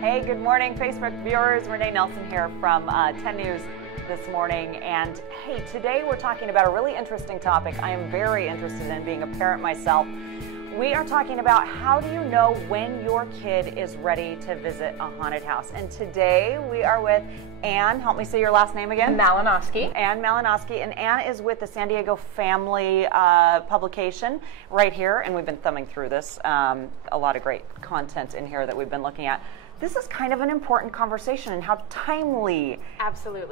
Hey, good morning, Facebook viewers. Renee Nelson here from 10 News this morning. And hey, today we're talking about a really interesting topic. I am very interested in being a parent myself. We are talking about how do you know when your kid is ready to visit a haunted house. And today we are with Anne, help me say your last name again. Malinoski. Anne Malinoski. And Anne is with the San Diego Family publication right here. And we've been thumbing through this. A lot of great content in here that we've been looking at. This is kind of an important conversation and how timely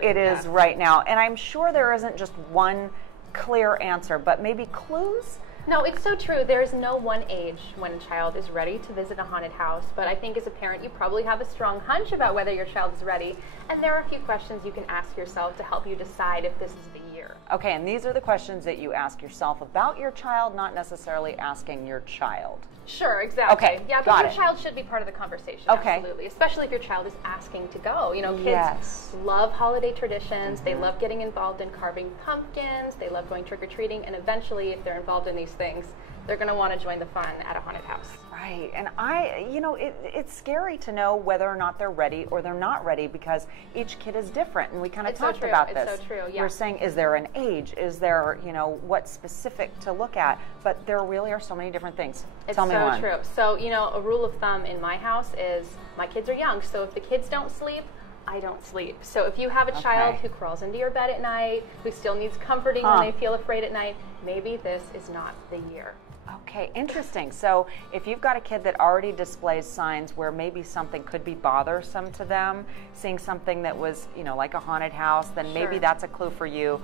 it is right now. And I'm sure there isn't just one clear answer, but maybe clues? No, it's so true. There's no one age when a child is ready to visit a haunted house, but I think as a parent you probably have a strong hunch about whether your child is ready, and there are a few questions you can ask yourself to help you decide if this is the year. Okay, and these are the questions that you ask yourself about your child, not necessarily asking your child. Sure, exactly. Okay, yeah, but your child should be part of the conversation, okay. Absolutely, especially if your child is asking to go. You know, kids love holiday traditions, they love getting involved in carving pumpkins, they love going trick-or-treating, and eventually if they're involved in these things, they're going to want to join the fun at a haunted house. Right, and it's scary to know whether or not they're ready or they're not ready because each kid is different, and we kind of talked about this. It's so true, yeah. We're saying, is there an age? Is there, what's specific to look at? But there really are so many different things. Tell me one. It's so true. So, a rule of thumb in my house is my kids are young, so if the kids don't sleep, I don't sleep. So if you have a child who crawls into your bed at night, who still needs comforting when they feel afraid at night, maybe this is not the year. Okay, interesting. So if you've got a kid that already displays signs where maybe something could be bothersome to them, seeing something that was, like a haunted house, then maybe that's a clue for you.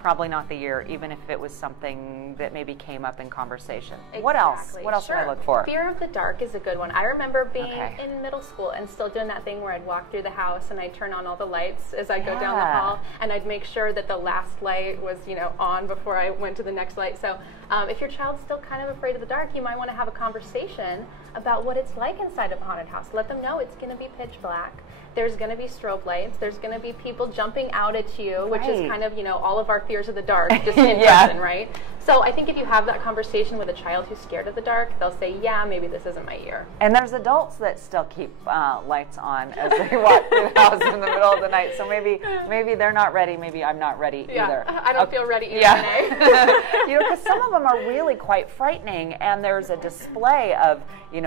Probably not the year, even if it was something that maybe came up in conversation. Exactly. What else? What else do I look for? Fear of the dark is a good one. I remember being in middle school and still doing that thing where I'd walk through the house and I'd turn on all the lights as I go down the hall, and I'd make sure that the last light was, on before I went to the next light. So if your child's still kind of afraid of the dark, you might want to have a conversation about what it's like inside of a haunted house. Let them know it's going to be pitch black. There's going to be strobe lights. There's going to be people jumping out at you, which is kind of, all of our fears of the dark, just in person, right? So I think if you have that conversation with a child who's scared of the dark, they'll say, yeah, maybe this isn't my year. And there's adults that still keep lights on as they walk through the house in the middle of the night. So maybe they're not ready. Maybe I'm not ready either. I don't feel ready either, because some of them are really quite frightening, and there's a display of,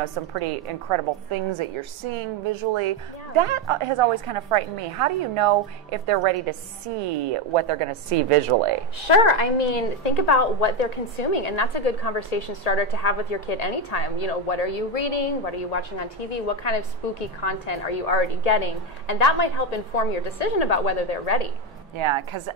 some pretty incredible things that you're seeing visually. That has always kind of frightened me. How do you know if they're ready to see what they're going to see visually? Sure. I mean, think about what they're consuming, and that's a good conversation starter to have with your kid anytime. What are you reading? What are you watching on TV? What kind of spooky content are you already getting? And that might help inform your decision about whether they're ready. Yeah, because,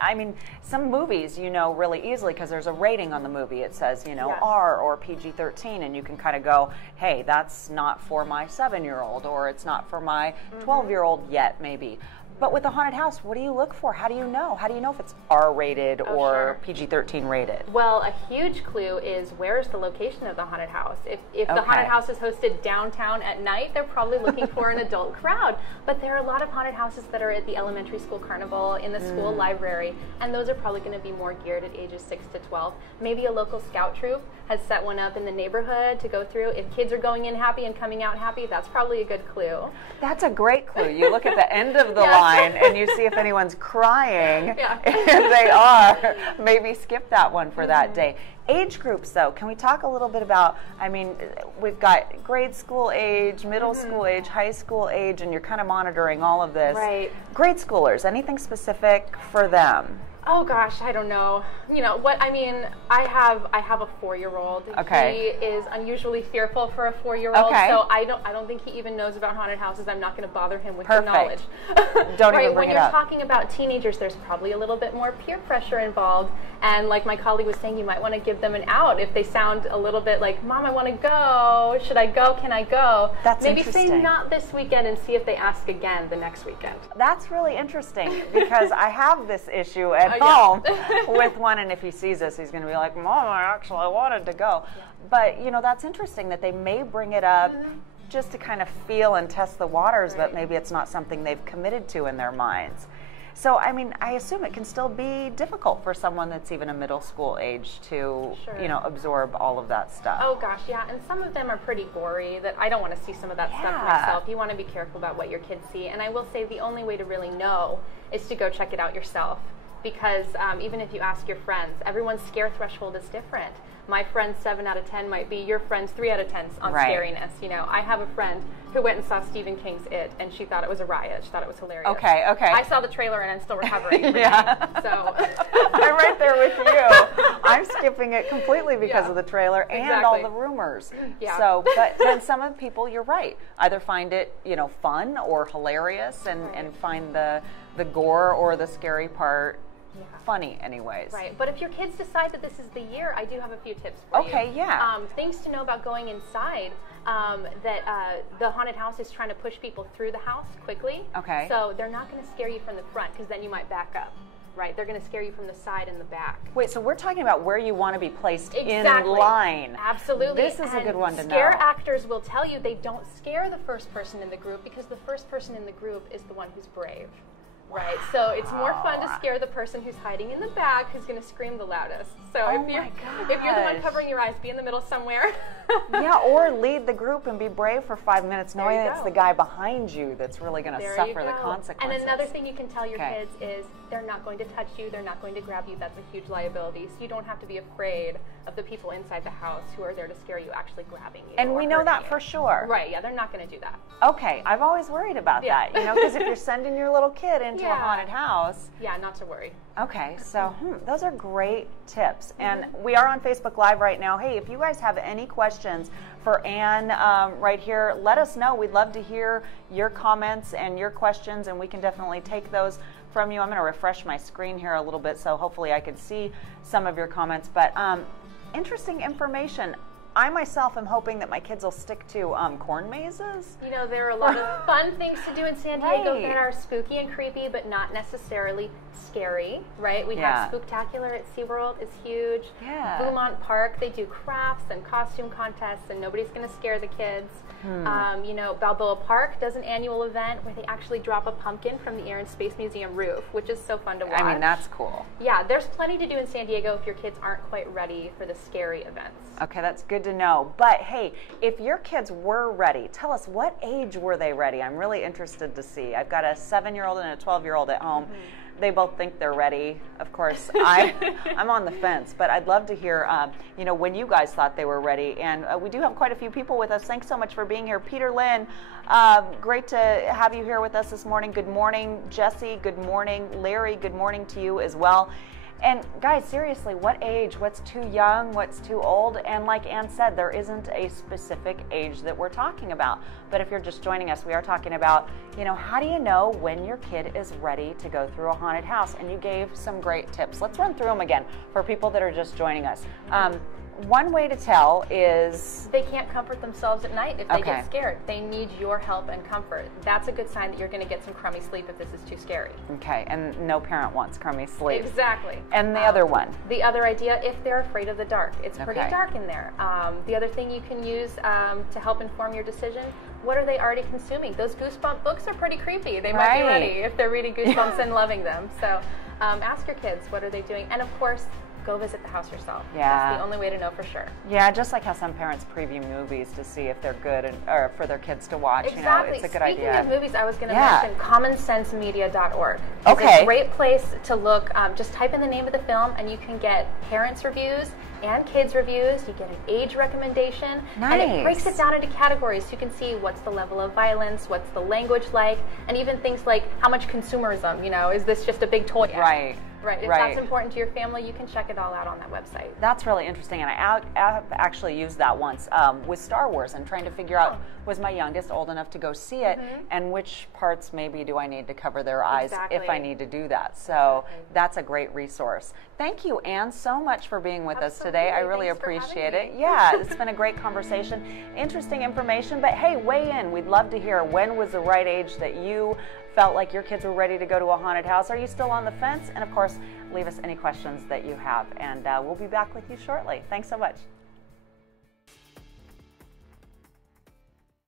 some movies you know really easily because there's a rating on the movie. It says, R or PG-13, and you can kind of go, hey, that's not for my 7-year-old, or it's not for my 12-year-old yet, maybe. But with a haunted house, what do you look for? How do you know? How do you know if it's R-rated or PG-13 rated? Well, a huge clue is where is the location of the haunted house. If the haunted house is hosted downtown at night, they're probably looking for an adult crowd. But there are a lot of haunted houses that are at the elementary school carnival, in the school library, and those are probably going to be more geared at ages 6 to 12. Maybe a local scout troop has set one up in the neighborhood to go through. If kids are going in happy and coming out happy, that's probably a good clue. That's a great clue. You look at the end of the line and you see if anyone's crying. If they are, maybe skip that one for that day. Age groups, though, can we talk a little bit about, we've got grade school age, middle school age, high school age, and you're kind of monitoring all of this. Right. Grade schoolers, anything specific for them? Oh gosh, I don't know. I have a 4-year-old. Okay. He is unusually fearful for a 4-year-old. Okay. So I don't think he even knows about haunted houses. I'm not going to bother him with the knowledge. Don't even bring it up. When you're talking about teenagers, there's probably a little bit more peer pressure involved. And like my colleague was saying, you might want to give them an out if they sound a little bit like, Mom, I want to go. Should I go? Can I go? That's Maybe interesting. say not this weekend and see if they ask again the next weekend. That's really interesting because I have this issue at home with one, and if he sees this, he's going to be like, Mom, I actually wanted to go. But, that's interesting that they may bring it up just to kind of feel and test the waters, but maybe it's not something they've committed to in their minds. So, I mean, I assume it can still be difficult for someone that's even a middle school age to, you know, absorb all of that stuff. Oh gosh, yeah, and some of them are pretty gory that I don't want to see some of that stuff myself. You want to be careful about what your kids see, and I will say the only way to really know is to go check it out yourself, because even if you ask your friends, everyone's scare threshold is different. My friend's 7 out of 10 might be your friend's 3 out of 10 on scariness. You know, I have a friend who went and saw Stephen King's It, and she thought it was a riot. She thought it was hilarious. Okay. I saw the trailer, and I'm still recovering. So I'm right there with you. I'm skipping it completely because of the trailer and all the rumors. So, but then some of the people, you're right, either find it, you know, fun or hilarious, and find the gore or the scary part funny anyways. Right, but if your kids decide that this is the year, I do have a few tips for you. Okay, yeah. Things to know about going inside, that the haunted house is trying to push people through the house quickly. Okay. So they're not going to scare you from the front, because then you might back up. Right, they're going to scare you from the side and the back. Wait, so we're talking about where you want to be placed in line. Absolutely. This is a good one to know. Scare actors will tell you they don't scare the first person in the group, because the first person in the group is the one who's brave. Right, so it's more fun to scare the person who's hiding in the back, who's going to scream the loudest. So if you're the one covering your eyes, be in the middle somewhere. Yeah, or lead the group and be brave for 5 minutes, knowing it's the guy behind you that's really going to suffer the consequences. And another thing you can tell your kids is they're not going to touch you, they're not going to grab you. That's a huge liability. So you don't have to be afraid of the people inside the house who are there to scare you actually grabbing you. And we know that for sure. Right, yeah, they're not going to do that. Okay, I've always worried about that, you know, because if you're sending your little kid into a haunted house. Yeah, not to worry. Okay, so those are great tips. And we are on Facebook Live right now. Hey, if you guys have any questions for Anne right here, let us know. We'd love to hear your comments and your questions, and we can definitely take those from you. I'm going to refresh my screen here a little bit, so hopefully I can see some of your comments. But interesting information. I myself am hoping that my kids will stick to corn mazes. You know, there are a lot of fun things to do in San Diego that are spooky and creepy, but not necessarily scary, right? We have Spooktacular at SeaWorld. It's huge. Beaumont Park, they do crafts and costume contests, and nobody's going to scare the kids. You know, Balboa Park does an annual event where they actually drop a pumpkin from the Air and Space Museum roof, which is so fun to watch. I mean, that's cool. Yeah, there's plenty to do in San Diego if your kids aren't quite ready for the scary events. Okay, that's good to know. But hey, if your kids were ready, tell us, what age were they ready? I'm really interested to see. I've got a 7-year-old and a 12-year-old at home. They both think they're ready. Of course, I'm on the fence, but I'd love to hear, you know, when you guys thought they were ready. And we do have quite a few people with us. Thanks so much for being here. Peter Lynn, great to have you here with us this morning. Good morning. Jesse, good morning. Larry, good morning to you as well. And guys, seriously, what age? What's too young? What's too old? And like Anne said, there isn't a specific age that we're talking about. But if you're just joining us, we are talking about, you know, how do you know when your kid is ready to go through a haunted house? And you gave some great tips. Let's run through them again for people that are just joining us. One way to tell is they can't comfort themselves at night if they get scared. They need your help and comfort. That's a good sign that you're going to get some crummy sleep if this is too scary. Okay, and no parent wants crummy sleep. Exactly. And the other one? The other idea, if they're afraid of the dark. It's pretty dark in there. The other thing you can use to help inform your decision, what are they already consuming? Those Goosebump books are pretty creepy. They might be ready if they're reading Goosebumps and loving them. So ask your kids, what are they doing? And of course, go visit the house yourself. That's the only way to know for sure. Yeah, just like how some parents preview movies to see if they're good or for their kids to watch. Exactly. You know, it's a good idea. Speaking of movies, I was going to mention commonsensemedia.org. It's a great place to look. Just type in the name of the film and you can get parents' reviews and kids' reviews. You get an age recommendation. And it breaks it down into categories so you can see what's the level of violence, what's the language like, and even things like how much consumerism, you know, is this just a big toy ad? Right. If that's important to your family, you can check it all out on that website. That's really interesting, and I have actually used that once with Star Wars and trying to figure out, was my youngest old enough to go see it, and which parts maybe do I need to cover their eyes if I need to do that. So that's a great resource. Thank you, Anne, so much for being with us today. I really appreciate it. Yeah, it's been a great conversation. Interesting information, but hey, weigh in. We'd love to hear, when was the right age that you felt like your kids were ready to go to a haunted house? Are you still on the fence? And of course, leave us any questions that you have, and we'll be back with you shortly. Thanks so much.